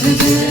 Severe